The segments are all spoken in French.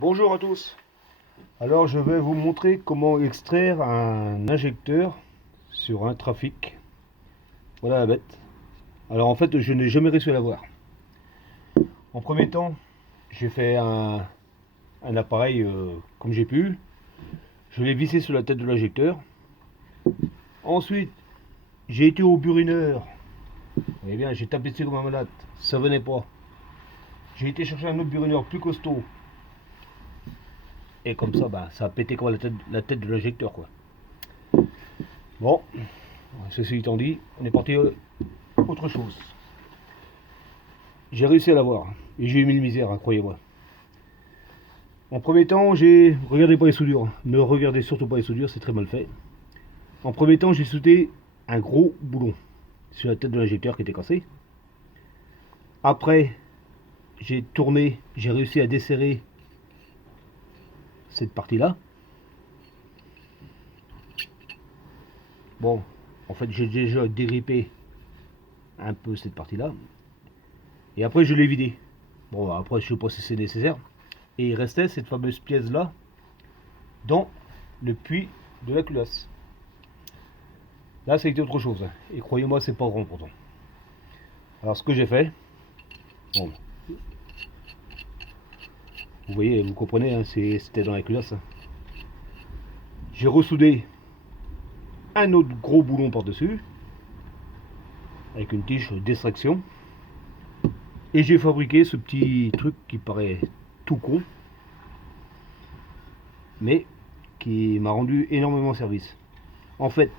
Bonjour à tous. Alors je vais vous montrer comment extraire un injecteur sur un trafic. Voilà la bête. Alors en fait je n'ai jamais réussi à l'avoir. En premier temps j'ai fait un appareil comme j'ai pu. Je l'ai vissé sur la tête de l'injecteur. Ensuite j'ai été au burineur. Vous voyez bien, j'ai tapé dessus comme un malade. Ça venait pas. J'ai été chercher un autre burineur plus costaud. Et comme ça, bah, ça a pété quoi la tête de l'injecteur quoi. Bon, ceci étant dit, on est parti autre chose. J'ai réussi à l'avoir. Et j'ai eu mille misères, hein, croyez-moi. En premier temps, j'ai... Regardez pas les soudures. Ne regardez surtout pas les soudures, c'est très mal fait. En premier temps, j'ai soudé un gros boulon sur la tête de l'injecteur qui était cassé. Après, j'ai tourné, j'ai réussi à desserrer cette partie-là. Bon, en fait, j'ai déjà dégrippé un peu cette partie-là. Et après, je l'ai vidé. Bon, après, je sais pas si c'est nécessaire. Et il restait cette fameuse pièce-là dans le puits de la culasse. Là, ça a été autre chose. Et croyez-moi, c'est pas grand pourtant. Alors, ce que j'ai fait, bon, vous voyez, vous comprenez, hein, c'était dans la culasse. J'ai ressoudé un autre gros boulon par-dessus, avec une tige d'extraction. Et j'ai fabriqué ce petit truc qui paraît tout con, mais qui m'a rendu énormément service. En fait,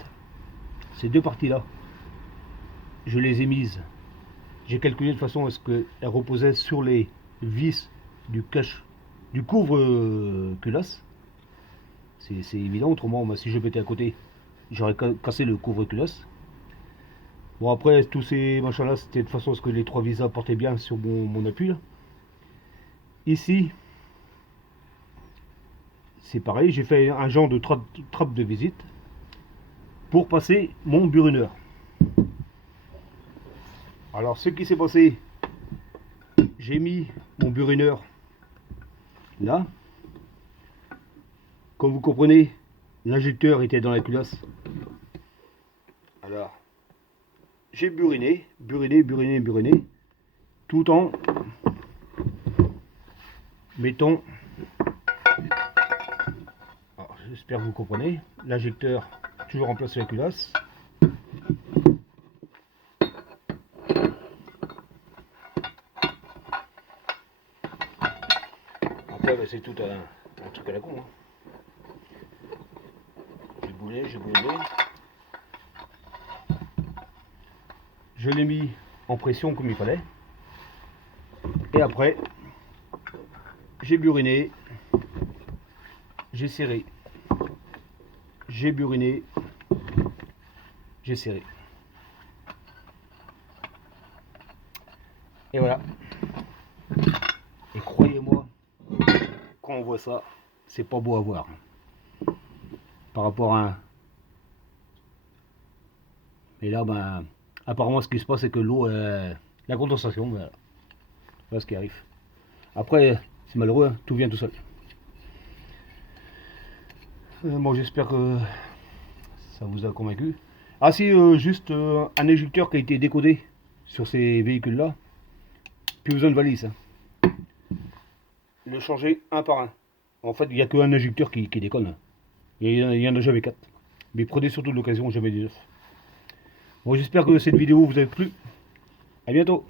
ces deux parties-là, je les ai mises. J'ai calculé de façon à ce qu'elles reposaient sur les vis du couvre culasse. C'est évident, autrement, si je pétais à côté, j'aurais cassé le couvre culasse. Bon, après, tous ces machins-là, c'était de façon à ce que les trois visas portaient bien sur mon appui. Là. Ici, c'est pareil, j'ai fait un genre de trappe de visite pour passer mon burineur. Alors, ce qui s'est passé, j'ai mis mon burineur là. Comme vous comprenez, l'injecteur était dans la culasse. Alors, j'ai buriné, tout en mettant, j'espère que vous comprenez, l'injecteur toujours en place sur la culasse. Après, bah, c'est tout un truc à la con. Hein. J'ai boulé. Je l'ai mis en pression comme il fallait. Et après, j'ai buriné, j'ai serré, j'ai buriné, j'ai serré. Et voilà. Et croyez-moi, quand on voit ça, c'est pas beau à voir. Par rapport à un... Et là, ben, apparemment, ce qui se passe, c'est que l'eau, la condensation, ben, voilà ce qui arrive. Après, c'est malheureux, hein, tout vient tout seul. Bon, j'espère que ça vous a convaincu. Ah si, juste un injecteur qui a été décodé sur ces véhicules-là. Plus besoin de valise. Hein. Le changer un par un. En fait, il n'y a qu'un injecteur qui déconne. Hein. Il y en a jamais 4. Mais prenez surtout l'occasion, jamais des 9. Bon, j'espère que cette vidéo vous a plu. A bientôt.